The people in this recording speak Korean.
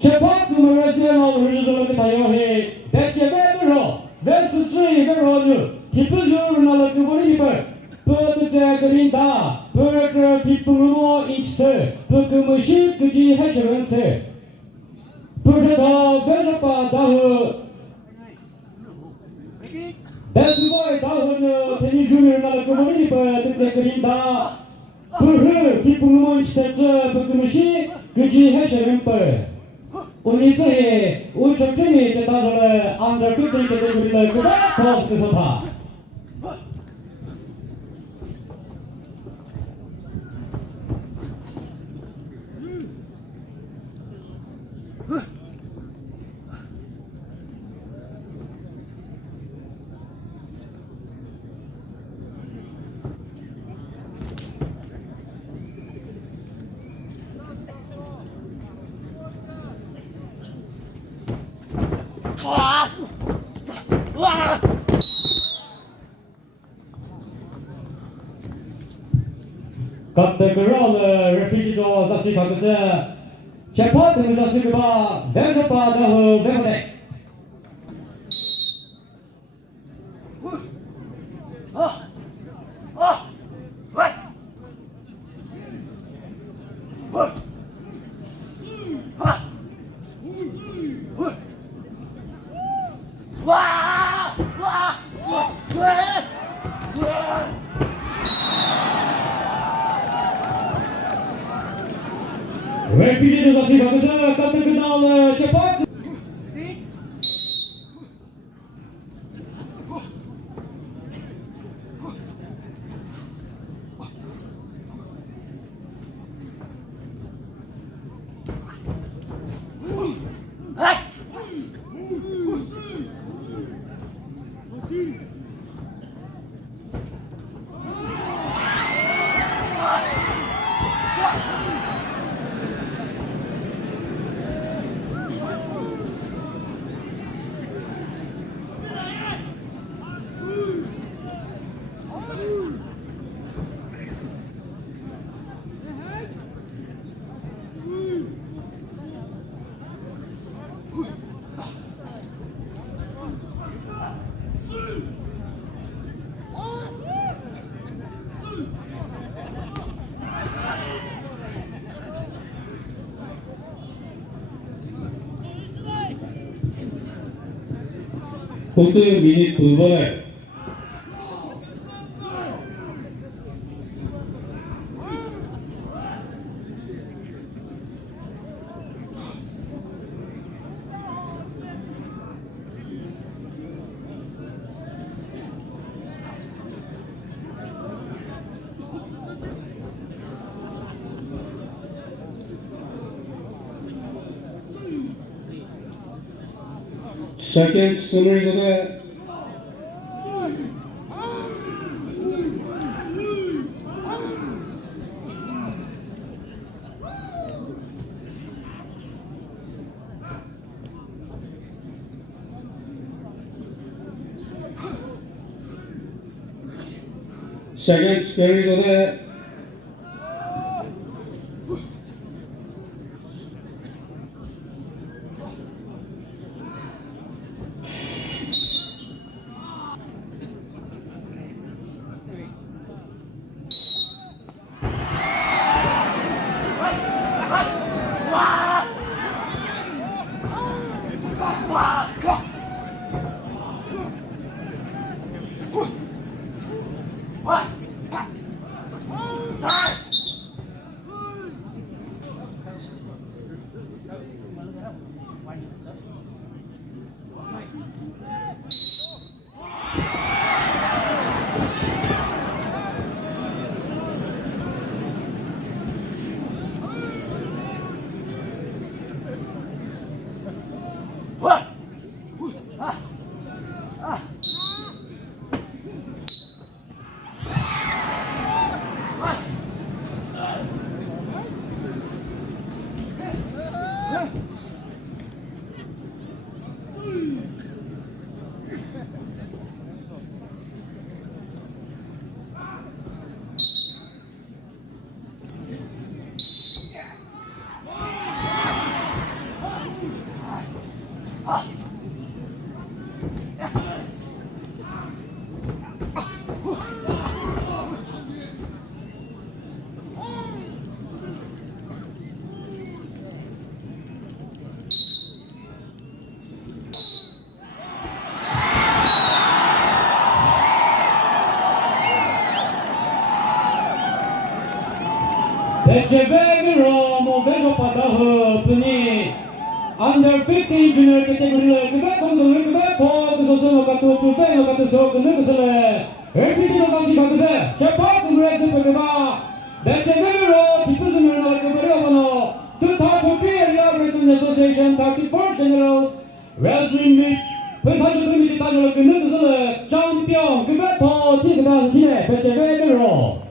제파크를 세마을 리즈를 다요해 백제베로 웨스트리베로뉴 기쁘주를 나를 그버리니벌 버드제 그린다 버르크 피프루모 익스 버크무시 그지 해셔런스 버르더 베르파 다흐 베스보이 다흐는 테니주를 나를 그버리니벌 버드제 그린다 버르크 피프루모 익스 버크무시 그지 해셔런스 우리 저희 우리 정팀이 대다서를 안들 피딩 대대구리를 그래 더스에서 다. Quand le réfrigérateur s'assied comme ça, je sais pas de nous assurer pas, vers pas dans le verre. Réfrigérateur s'assied comme ça, quand le je sais pas. 포트 미닛 2번에 second summaries of that. Second summaries of that. 대체배기로 왼쪽바다 분이 Under 15 junior category 그배 공동을 그배 포그 선수の같은 두 배의 같은 소근을 그슬래 LPG로 다시 가듯이 재파 그물에서 그배가 대체배기로 뒷부분을 나가고 버려보노 그다 도피 에리아 레슬링 애소시에이션 31st General Wrestling Meet 회사주들 미지 단으로 그는 그슬래 짬병 그배 포 티그다 시네 대체배기로